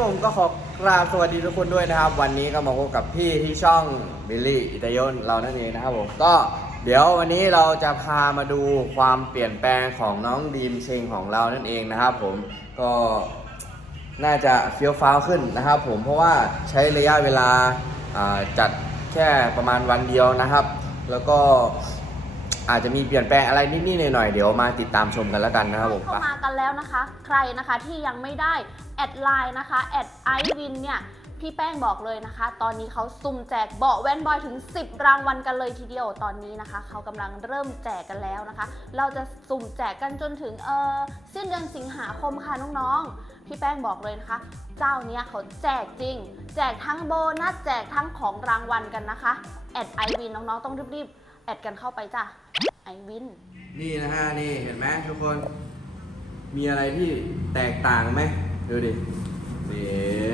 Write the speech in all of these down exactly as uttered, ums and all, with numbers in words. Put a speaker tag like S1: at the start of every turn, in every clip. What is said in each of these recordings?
S1: ผมก็ขอกราบสวัสดีทุกคนด้วยนะครับวันนี้ก็มาพบกับพี่ที่ช่องบิลลี่อิตาโยนเรานั่นเองนะครับผมก็เดี๋ยววันนี้เราจะพามาดูความเปลี่ยนแปลงของน้องดีมเชงของเรานั่นเองนะครับผมก็น่าจะเฟี้ยวฟ้าวขึ้นนะครับผมเพราะว่าใช้ระยะเวลาจัดแค่ประมาณวันเดียวนะครับแล้วก็อาจจะมีเปลี่ยนแปลงอะไรนิดๆหน่อยๆเดี๋ยวมาติดตามชมกันแล้วกันนะครับผม
S2: เข้ามากันแล้วนะคะใครนะคะที่ยังไม่ได้แอดไลน์นะคะแอดไอวินเนี่ยพี่แป้งบอกเลยนะคะตอนนี้เขาสุ่มแจกเบาะแว่นบอยถึงสิบรางวัลกันเลยทีเดียวตอนนี้นะคะเขากำลังเริ่มแจกกันแล้วนะคะเราจะสุ่มแจกกันจนถึงเออสิ้นเดือนสิงหาคมค่ะน้องๆพี่แป้งบอกเลยนะคะเจ้าเนี้ยเขาแจกจริงแจกทั้งโบนัสแจกทั้งของรางวัลกันนะคะแอดไอวินน้องๆต้องรีบๆแอดกันเข้าไปจ้ะไอวิน
S1: นี่นะฮะนี่เห็นไหมทุกคนมีอะไรที่แตกต่างไหมดูดินี่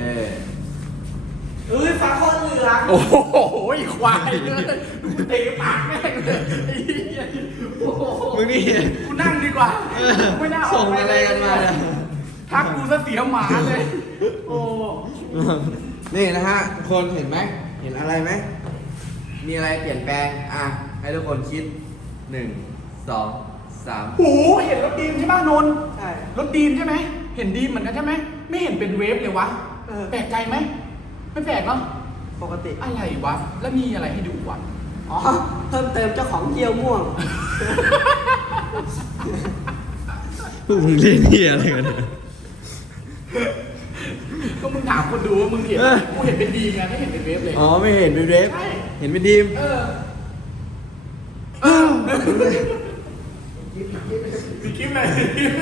S3: เอ้ยฟ้าโคตรเหลือง
S1: โอ้โหควายเลยกูเตะปากแม่งเลยมึงนี่
S3: กูนั่งดีกว่าไม่น่า
S1: ส่งอะไรกันมาเนี่ย
S3: ทักกูซะเสียหมาเลยโอ้
S1: นี่นะฮะทุกคนเห็นไหมเห็นอะไรไหมมีอะไรเปลี่ยนแปลงอ่ะให้ทุกคนคิดหนึ่งสองสาม
S3: โหเห็นรถดีมใช่ป่ะนนท์ใช่รถดีมใช่ไหมเห็นดีมเหมือนกันใช่ไหมไม่เห็นเป็นเวฟเลยวะแปลกใจไหมไม่แปลกเนาะ
S4: ปกติ
S3: อะไรวะแล้วมีอะไรให้ดูวะ
S4: อ๋อเพิ่มเติมเจ้าของเกียวม่วง
S1: พวกมึงเล่นเหี้ยอะไรกันเนี่ย
S3: ก็มึงถามคนดูว่ามึงเห็นกูเห็นเป็นดีมไงไม่เห็นเป็นเวฟเลย
S1: อ๋อไม่เห็นเป็นเวฟเห็นเป็นดีม
S3: เออมีคลิปอะไร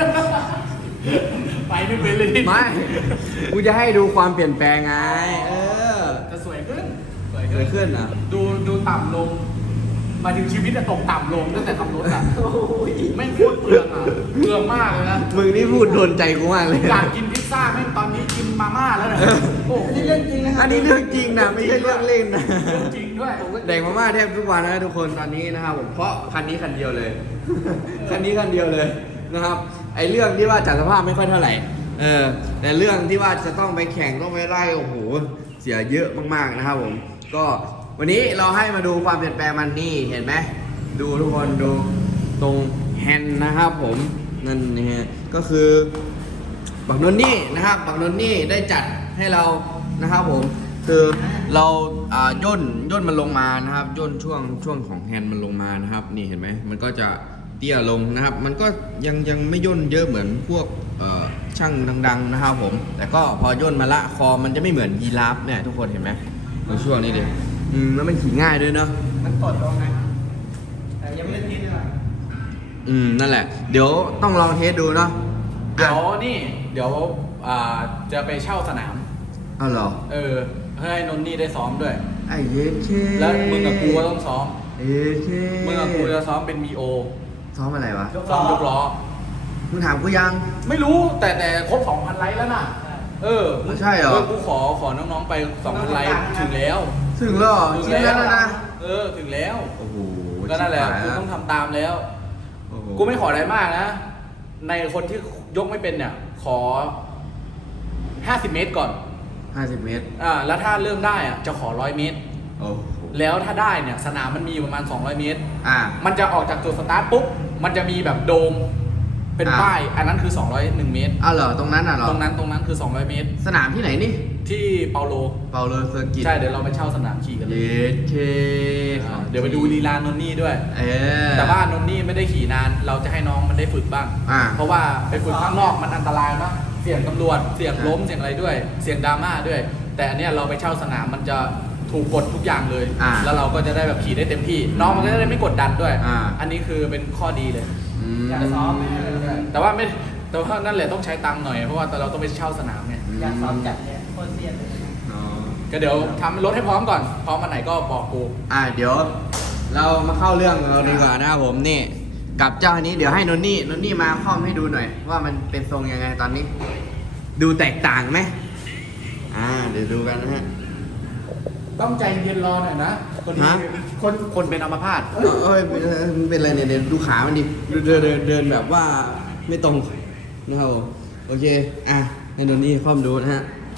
S3: ไปไม่เป็นเลย
S1: ไม่กูจะให้ดูความเปลี่ยนแปลงไงเออ
S3: จะสวยขึ้น
S1: สวยขึ้นอ่ะ
S3: ดูดูต่ำลงมาถึงชีวิตจะตกต่ำลงตั้งแต่ขับรถอ่ะไม่พูดเปลืองอ่ะเปลืองมากเลยนะ
S1: มึงนี่พูดโดนใจกูมากเลย
S3: อยากกินพิซซ่าแม่งตอนนี้กินมาม่าแล้วนะโอ้
S4: นี่เรื่องจริงนะ
S1: อันนี้เรื่องจริงนะไม่ใช่เรื่องเล่นนะ
S3: เรื่องจริงด้วย
S1: แดกมาม่าแทบทุกวันนะทุกคนตอนนี้นะครับผมเพราะคันนี้คันเดียวเลยคันนี้คันเดียวเลยนะครับไอเรื่องที่ว่าจัดสภาพไม่ค่อยเท่าไหร่เออแต่เรื่องที่ว่าจะต้องไปแข่งต้องไปไล่โอ้โหเสียเยอะมากๆนะครับผมก็วันนี้เราให้มาดูความเปลี่ยนแปลงมันนี่เห็นไหมดูทุกคนดูตรงแฮนด์นะครับผมนั่นนี่ฮะก็คือบักนนนี่นะครับบักนนนี่ได้จัดให้เรานะครับผมคือเราอ่าย่นย่นมันลงมานะครับย่นช่วงช่วงของแฮนด์มันลงมานะครับนี่เห็นไหมมันก็จะเตี้ยลงนะครับมันก็ยังยังไม่ย่นเยอะเหมือนพวกช่างดังๆนะครับผมแต่ก็พอย่นมาละคอมันจะไม่เหมือนยีราฟเนี่ยทุกคนเห็นไหมในช่วงนี้เดียวอืมแล้วมันขี่ง่ายด้วยเนาะ
S3: มันตดลงไงแต่ยังไม่ได้ทีเลย
S1: อืมนั่นแหละเดี๋ยวต้องลองเทสดูเนาะ
S3: เดี๋ยวนี่เดี๋ยวอ่าจะไปเช่าสนาม
S1: อ้าวเหรอ
S3: เออให้นนนี่ได้ซ้อมด้วย
S1: ไอ้เย้เค
S3: แล้วมึงกับกูก็ต้องซ้อม
S1: เย้เค
S3: มึงกับกูจะซ้อมเป็นมีโอ
S1: ซ้อมอะไรวะ
S3: ซ้อมยกล้อ
S1: มึงถามกูยัง
S3: ไม่รู้แต่แต่ครบ สองพัน ไลค์แล้วน่ะเออ
S1: ใช่เหรอ
S3: กูขอขอน้องๆไป สองพัน ไลค์ถึงแล้ว
S1: ถึงแล้วถึงแล้วนะ
S3: เออถึงแล้ว
S1: โอ้โห
S3: ก็นั่นแหละกูต้องทำตามแล้วกูไม่ขออะไรมากนะในคนที่ยกไม่เป็นเนี่ยขอห้าสิบเมตรก่อน
S1: ห้าสิบเมตร
S3: อ่าแล้วถ้าเริ่มได้อ่ะจะขอร้อยเมตร
S1: โอ้
S3: แล้วถ้าได้เนี่ยสนามมันมีประมาณสองร้อยเมตร
S1: อ่า
S3: มันจะออกจากจุดสตาร์ทปุ๊บมันจะมีแบบโดมเป็นป้ายอันนั้นคือสองร้อยเอ็ดเมตร
S1: อ้าวเหรอตรงนั้นอ่ะเหรอ
S3: ตรงนั้นตรงนั้นคือสองร้อยเมตร
S1: สนามที่ไหนนี่
S3: ที่เปาโล
S1: เปาโลเซอร์กิต
S3: ใช่เดี๋ยวเราไปเช่าสนามขี่กันเลย
S1: เย้เค
S3: เดี๋ยวไปดูลีลานนนี่ด้วย
S1: เออ
S3: แต่ว่านนนี่ไม่ได้ขี่นานเราจะให้น้องมันได้ฝึกบ้างเพราะว่าไปฝึกข้างนอกมันอันตรายมากเสี่ยงตำรวจเสี่ยงล้มเสี่ยงอะไรด้วยเสี่ยงดราม่าด้วยแต่อันเนี้ยเราไปเช่าสนามมันจะถูกกดทุกอย่างเลยแล้วเราก็จะได้แบบขี่ได้เต็มที่น้องมันก็จะได้ไม่กดดันด้วยอันนี้คือเป็นข้อดีเลย
S4: อยากซ้อม
S3: แต่ว่าไม่แต่ว่านั่นแหละต้องใช้ตังค์หน่อยเพราะว่าเราต้องไปเช่าสนามไง
S4: อยากซ้อมจัดเนี่ยโคตรเซียนเลย
S3: ก็เดี๋ยวทำรถให้พร้อมก่อนพร้อมวันไหนก็บอกกู
S1: อ่าเดี๋ยวเรามาเข้าเรื่องเราดีกว่านะครับผมนี่กับเจ้าอันนี้เดี๋ยวให้นนนี่นนนี่มาคล่อมให้ดูหน่อยว่ามันเป็นทรงยังไงตอนนี้ดูแตกต่างไหมอ่าเดี๋ยวดูกันนะฮะ
S3: ต้องใจเย็นรอหน่อยนะคนนี้คนคนเป็นอัมพาต
S1: เอ้ยเป็นอะไรเนี่ยดูขามันดิเดินเดินเดินแบบว่าไม่ตรงนะครับผมโอเคอ่ะให้นนนี่คล่อมดูนะฮะ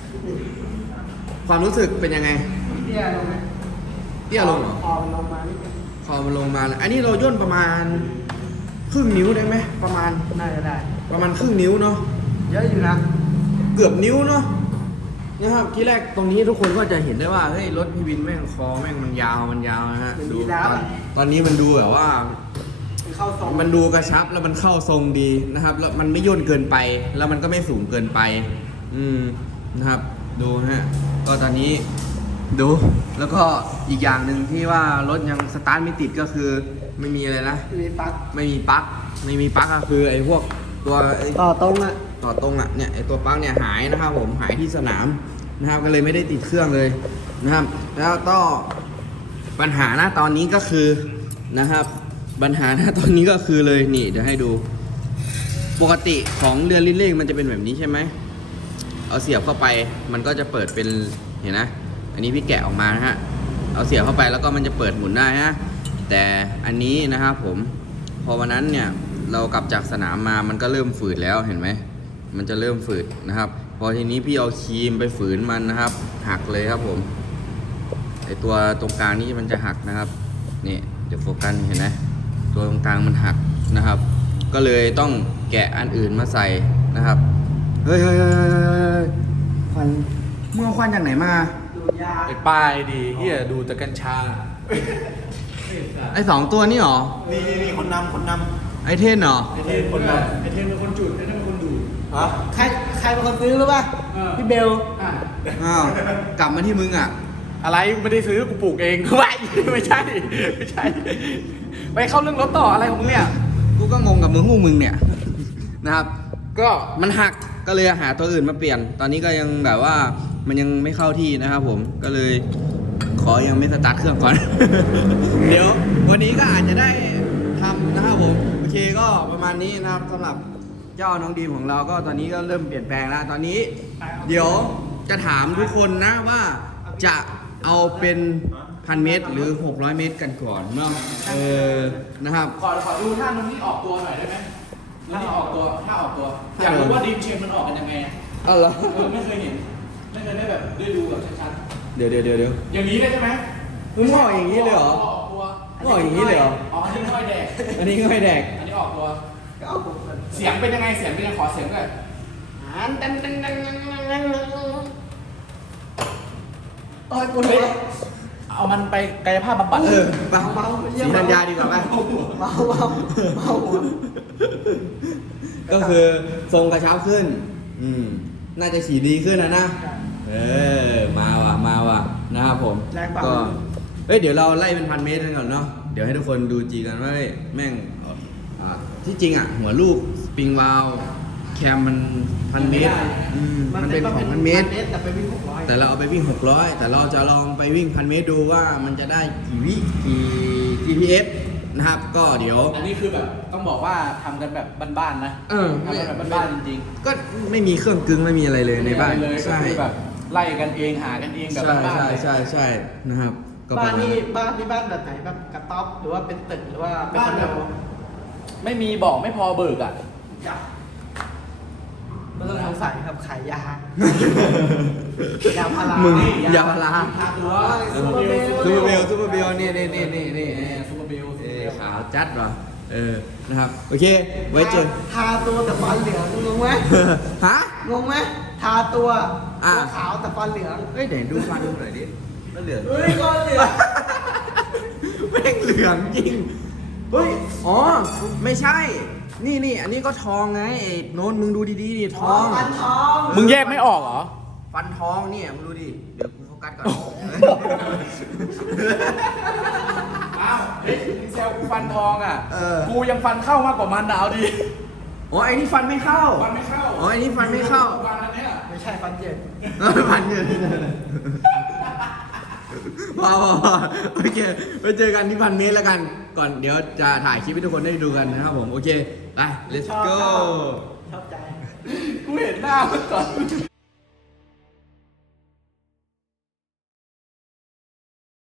S1: ความรู้สึกเป็นยังไง
S4: เตี้ยลงไหม
S1: เตี้ยลงเหรอ
S4: คอมันลงมานิดเดียว
S1: คอมันลงมาแล้วอันนี้เราย่นประมาณครึ่งนิ้วได้ไหมประมาณ
S4: น่าจะได้
S1: ประมาณครึ่งนิ้วเนาะ
S4: เยอะอยู่นะ
S1: เกือบนิ้วเนาะนะครับที่แรกตรงนี้ทุกคนก็จะเห็นได้ว่าเฮ้ยรถพี่วินแม่งคอแม่งมันยาวมันยาวนะฮะดูตอนตอนนี้มันดูแบบว่า
S4: มันเข้าทรง
S1: มันดูกระชับแล้วมันเข้าทรงดีนะครับ แล้วมันไม่ย่นเกินไป แล้วมันก็ไม่สูงเกินไป อืมนะครับดูฮะก็ตอนนี้ดู แล้วก็อีกอย่างหนึ่งที่ว่ารถยังสตาร์ทไม่ติดก็คือไม่มีอะไรนะ
S4: มีปลั๊ก
S1: ไม่มีปลั๊กไม่มีปลั๊กก็คือไอ้พวกตัวไอ้
S4: ต่อตรงอ่ะ
S1: ต่อตรงอ่ะเนี่ยไอ้ตัวปลั๊กเนี่ยหายนะครับผมหายที่สนามนะครับก็เลยไม่ได้ติดเครื่องเลยนะครับ แล้วก็ปัญหาหน้าตอนนี้ก็คือนะครับ ปัญหาหน้าตอนนี้ก็คือเลยนี่เดี๋ยวให้ดู ปกติของเรือนลิ้นเร่งมันจะเป็นแบบนี้ใช่ไหมเอาเสียบเข้าไปมันก็จะเปิดเป็นเห็นนะอันนี้พี่แกะออกมานะฮะเอาเสียบเข้าไปแล้วก็มันจะเปิดหมุนได้ฮะแต่อันนี้นะครับผมพอวันนั้นเนี่ยเรากลับจากสนามมามันก็เริ่มฝืดแล้วเห็นไหมมันจะเริ่มฝืดนะครับ พอทีนี้พี่เอาครีมไปฝืนมันนะครับ หักเลยครับผมไอตัวตรงกลางนี่มันจะหักนะครับนี่เดี๋ยวโฟกัสเห็นไหมตัวตรงกลางมันหักนะครับ ก็เลยต้องแกะอันอื่นมาใส่นะครับเฮ้ยเฮ้ยเฮ้ยเฮ้ยเฮ้ยควันเมื่อควันจากไหนมา
S4: ดูดยา
S3: ไอ้ป้ายดีเฮียดูแต่กัญชา
S1: ไอสองตัวนี่หรอ
S5: นี่นี่นี่คนนำคนน
S1: ไอเทนเหรอ
S3: ไอเทนคนนำไอเทนเป็นคนจุดไอเทนเป็นคนดูด
S5: ำฮะ
S4: ใครใครเป็นคนซื้อหรือเปล่า
S3: เออ
S4: พี่เบล
S3: อ่ะ
S1: อ้าวกลับมาที่มึงอ่ะ
S3: อะไรไม่ได้ซื้อกูปลูกเอง ไม่ไม่ใช่ไม่ใช่ ไปเข้าเรื่องรถต่ออะไรของมึงเนี่ย
S1: กูก็งงกับมึงพวกมึงเนี่ย นะครับ ก็มันหักก็เลยหาตัวอื่นมาเปลี่ยน ตอนนี้ก็ยังแบบว่ามันยังไม่เข้าที่นะครับผมก็เลยขอยังไม่สตาร์ทเครื่องก่อน เดี๋ยววันนี้ก็อาจจะได้ทำนะครับผมโอเคก็ประมาณนี้นะครับสำหรับเจ้าน้องดีมของเราก็ตอนนี้ก็เริ่มเปลี่ยนแปลงแล้วตอนนี้ เดี๋ยวจะถามทุกคนนะว่าจะเอาเป็นพันเมตรหรือหกร้อยเมตรกันก่อนเนาะเออนะครับ
S3: ขอขอดูท่านุ่นนี่ออกตัวหน่อยได้ไหมท่าออกตัวท่าออกตัว อยากรู้ว่าดีมเชนมันออกกันยังไงอะ
S1: อ๋อเหรอ
S3: เออไม่เคยเห็น ไม่เคยได้แบบได้ดูแบบชัด
S1: เดี๋ยวเดี๋ยวเดี๋ยวเดี๋ยว
S3: ๆ อย่างนี้เลยใช่ไหม
S1: มึงงอกอย่างนี้เลยเหรอ
S3: ออกตัว
S1: งอกอย่างนี้เลยเหรอ
S3: อ๋ออันนี้ไม่ค่อยแดก
S1: อันนี้ก็ไม่แดก
S3: อันนี้ออกตัว
S4: ก็เอาผมก่อน
S3: เสียงเป็นยังไง เสียงเป็นยังไงขอเสียงด้วย
S4: อ่านตันตันตันตันตันตันโอ้ยกูเห
S3: เฮ้ย
S4: นื่อย
S3: เอามันไปกายภาพบำบัด
S1: เออเบา
S4: เบา
S1: สีธัญญาดีกว่าไหม
S4: เบาเบาเบาหัว
S1: ก็คือทรงกระชับขึ้น อืม น่าจะขี่ดีขึ้นนะนะ เออ มาว่ะ มาว่ะ นะครับผม
S4: แรงเปล่า
S1: ก็ เอ้ย เดี๋ยวเราไล่เป็นพันเมตรกันก่อนเนาะ เดี๋ยวให้ทุกคนดูจีกันว่าเฮ้ยแม่งอ่าที่จริงอ่ะ หัวลูกสปริงวาลวแคมมันพันเมตร อืม มันเป็นของพันเมตร
S4: แต่ไปวิ่งหกร้อย
S1: แต่เราเอาไปวิ่งหกร้อยแต่เราจะลองไปวิ่งพันเมตรดูว่ามันจะได้กี่วิกี่ จี พี เอส นะครับ ก็เดี๋ยว
S3: อันนี้คือแบบต้องบอกว่าทำกันแบบบ้านๆนะ
S1: เออ
S3: ทำกันแบบบ้านๆจริง
S1: ก็ไม่มีเครื่องกึ่งไม่มีอะไรเลย
S3: ๆ
S1: ในบ้าน
S3: ไม่มีอะไรเลยก็
S1: ใช่
S3: คือแบบไล่กันเองหากันเองแบบ
S1: ใช่
S3: บ้าน
S1: ใช่
S3: ๆเลย
S1: ใช่ใช่นะครับก็
S4: บ้าน
S1: ประมาณ
S4: นี่บ้านนี่บ้านแบบไหนแบบกระต๊อบหรือว่าเป็นตึกหรือว่าเป็น
S3: บ้า
S4: คน อน
S3: แบ
S4: โด
S3: บไม่มีบอกไม่พอเบิกอ่ะ
S4: จับไม่ต้องสงสัยครับขายยา ยาพารา
S1: มึง
S4: นี่
S1: ยาพารา
S3: ทาตัว
S4: ซูเปอร์เบล
S1: ซูเปอร์เบลซูเปอร์เบลนี่นี่นี่นี่นี่
S3: ซูเปอร์เบล
S1: เออขาวจัดว่ะเออนะครับโอเคไว้เจอ
S4: ทาตัวแต่ฟันเหลืองงงไหม
S1: ฮะ
S4: งงไหมทาตัว
S1: อ่ะ
S4: ตัวขาวแต่ฟันเหลือง
S1: เฮ้ยเดี๋ยวดูฟันดูหน่อยดิแล้วเหลือง
S4: เฮ้ยก็เหลือง
S1: แม่งเหลืองจริงเฮ้ยอ๋อไม่ใช่ นี่นี่อันนี้ก็ทองไงไอ้โน้นมึงดูดีๆดิทอง
S4: ฟันทอง
S3: มึงแยกไม่ออกเหรอ
S1: ฟันทองเนี่ยมึงดูดิ เดี๋ยวกูโฟกัสก่อน
S3: อ้าวเฮ้ยมึงแซวกูฟันทองอ่ะ
S1: เออ
S3: กูยังฟันเข้ามากกว่ามันดาวดี
S1: อ๋อไอ้นี่ฟันไม่เข้า
S3: ฟันไม่เข้า
S1: อ๋อไอ้นี่ฟันไม่เข้า
S3: ฟันอันเนี้ย
S4: ไม่ใช่ฟันเหยิน
S1: เออฟันเงินพอพอพอโอเคไปเจอกันที่พันเมตรแล้วกัน ก่อนเดี๋ยวจะถ่ายคลิปให้ทุกคนได้ดูกันนะครับผม โอเค ไป let's
S4: ชอบ
S1: go
S4: ชอบใจ
S3: กูเห็นหน้ามันก่อน